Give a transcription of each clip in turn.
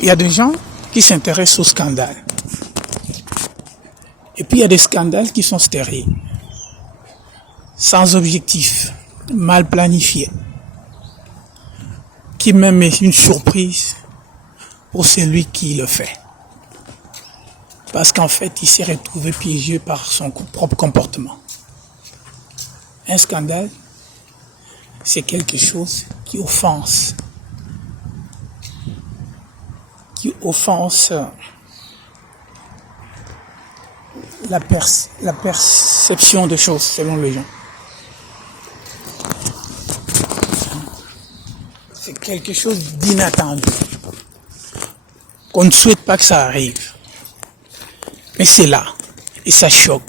Il y a des gens qui s'intéressent au scandale. Et puis il y a des scandales qui sont stériles, sans objectif, mal planifiés, qui même est une surprise pour celui qui le fait. Parce qu'en fait, il s'est retrouvé piégé par son propre comportement. Un scandale, c'est quelque chose qui offense la perception des choses selon les gens. C'est quelque chose d'inattendu, qu'on ne souhaite pas que ça arrive. Mais c'est là, et ça choque,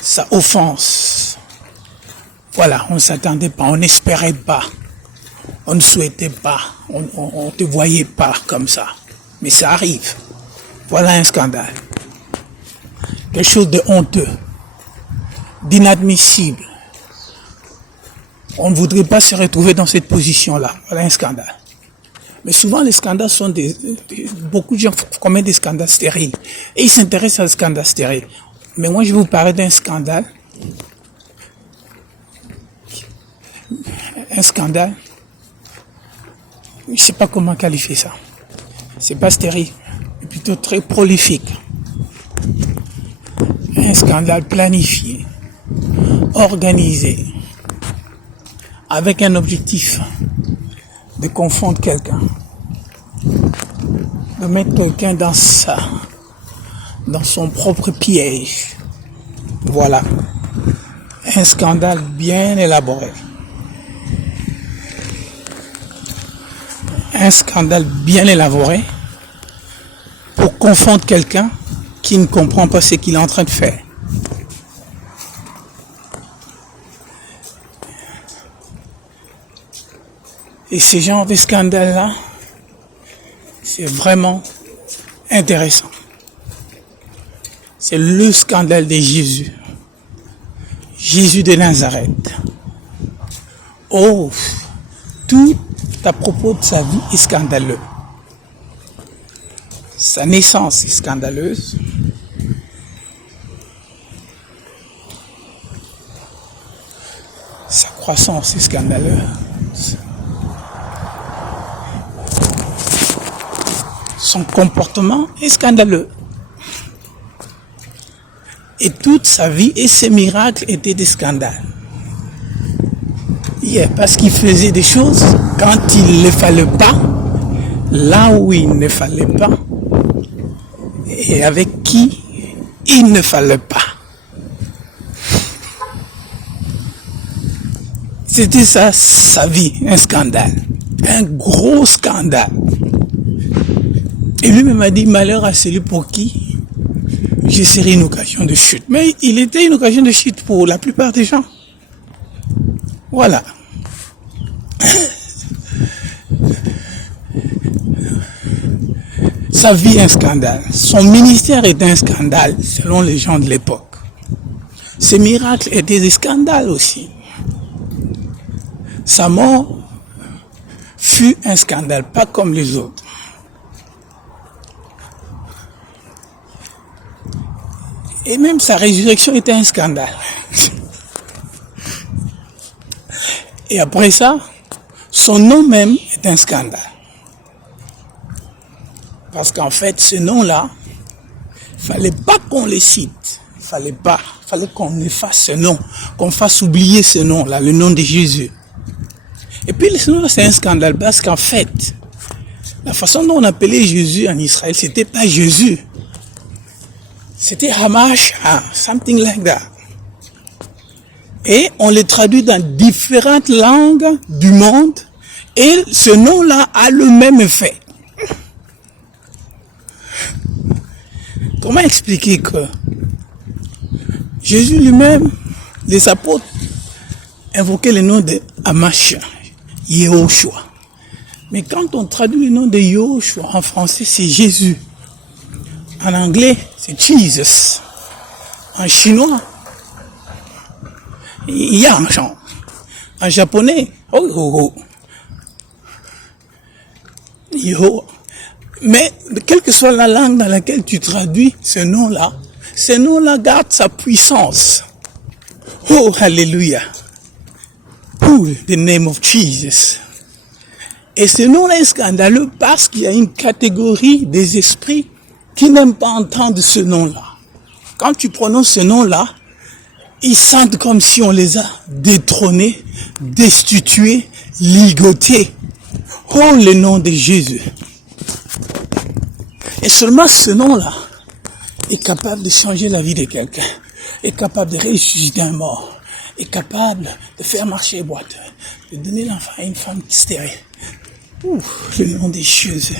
ça offense. Voilà, on ne s'attendait pas, on n'espérait pas, on ne souhaitait pas, on ne te voyait pas comme ça. Mais ça arrive. Voilà un scandale. Quelque chose de honteux, d'inadmissible. On ne voudrait pas se retrouver dans cette position-là. Voilà un scandale. Mais souvent, les scandales sont beaucoup de gens commettent des scandales stériles. Et ils s'intéressent à des scandales stériles. Mais moi, je vais vous parler d'un scandale. Un scandale. Je ne sais pas comment qualifier ça. C'est pas stérile. C'est plutôt très prolifique. Un scandale planifié, organisé, avec un objectif de confondre quelqu'un, de mettre quelqu'un dans son propre piège. Voilà, un scandale bien élaboré. Un scandale bien élaboré pour confondre quelqu'un qui ne comprend pas ce qu'il est en train de faire. Et ce genre de scandale-là, c'est vraiment intéressant. C'est le scandale de Jésus. Jésus de Nazareth. Oh, tout à propos de sa vie est scandaleux. Sa naissance est scandaleuse. Sa croissance est scandaleuse. Son comportement est scandaleux. Et toute sa vie et ses miracles étaient des scandales. Parce qu'il faisait des choses quand il ne fallait pas, là où il ne fallait pas, et avec qui il ne fallait pas. C'était ça, sa vie, un scandale, un gros scandale. Et lui-même a dit, malheur à celui pour qui je serai une occasion de chute. Mais il était une occasion de chute pour la plupart des gens. Voilà. Sa vie est un scandale. Son ministère est un scandale, selon les gens de l'époque. Ses miracles étaient des scandales aussi. Sa mort fut un scandale, pas comme les autres. Et même sa résurrection était un scandale. Et après ça, son nom même est un scandale. Parce qu'en fait, ce nom-là, il ne fallait pas qu'on le cite. Il fallait qu'on efface ce nom, qu'on fasse oublier ce nom-là, le nom de Jésus. Et puis, ce nom, c'est un scandale parce qu'en fait, la façon dont on appelait Jésus en Israël, c'était pas Jésus. C'était Hamashiach, something like that. Et on le traduit dans différentes langues du monde. Et ce nom-là a le même effet. Comment expliquer que Jésus lui-même, les apôtres, invoquaient le nom de Hamashiach, Yehoshua. Mais quand on traduit le nom de Yehoshua en français, c'est Jésus. En anglais, c'est Jesus. En chinois, Yang. En japonais, Yo. Mais quelle que soit la langue dans laquelle tu traduis ce nom-là garde sa puissance. Oh, hallelujah. Oh, the name of Jesus. Et ce nom-là est scandaleux parce qu'il y a une catégorie des esprits qui n'aiment pas entendre ce nom-là. Quand tu prononces ce nom-là, ils sentent comme si on les a détrônés, destitués, ligotés. Oh, le nom de Jésus. Et seulement ce nom-là est capable de changer la vie de quelqu'un, est capable de ressusciter un mort, est capable de faire marcher les boîtes, de donner l'enfant à une femme stérile. Le nom de Jésus.